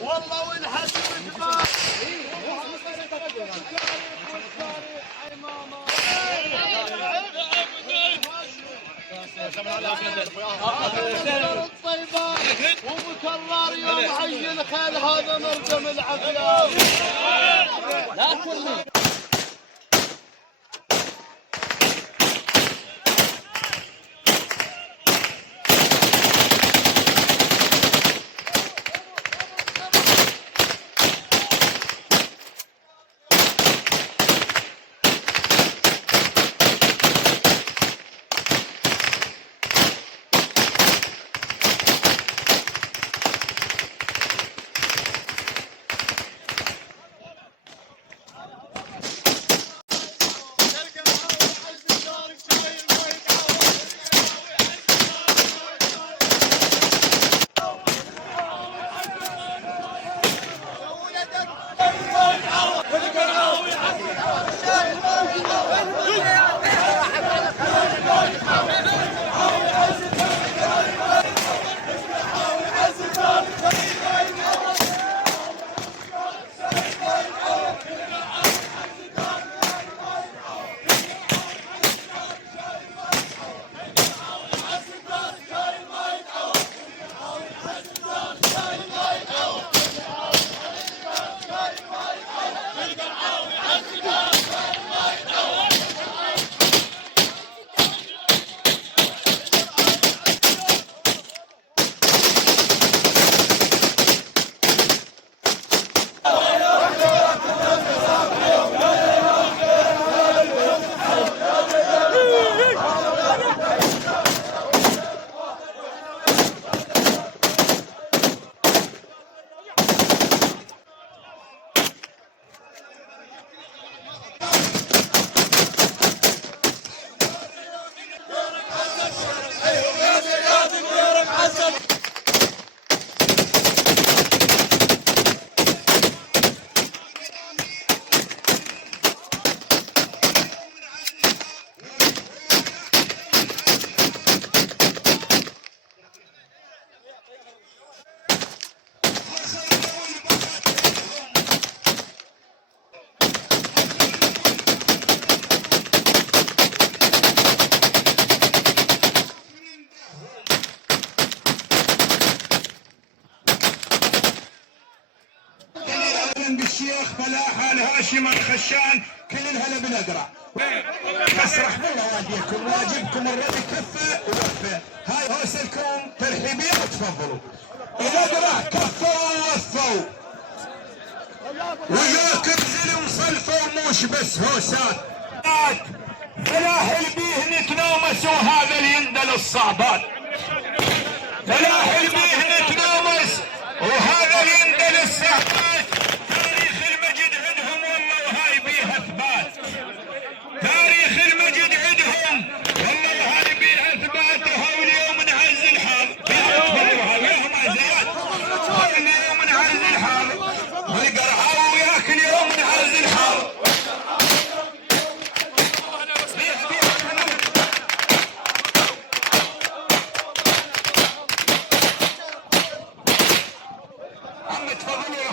والله والحسب الطيبات ومكرر يوم حي الخيل هذا نرجم العافيه. لا تكون بالشيخ فلاح الهاشم الخشان كل الهلا بالأقرع. مسرح من نواديكم واجبكم الردي كفه ووفه. هاي هوسلكم ترحيبيه وتفضلوا. الأقرع كفوا ووفوا وياكم زلم صلفوا موش بس هوسات. فلاح البيه نتنومس وهذا اللي يندل الصعبات. فلاح البيه نتنومس وهذا اللي يندل الصعبات. تاريخ المجد عندهم والله هاي بيها اثباتها واليوم نعز الحال. اليوم نعز الحال والقرعه وياك اليوم نعز الحال. عم تفضلوا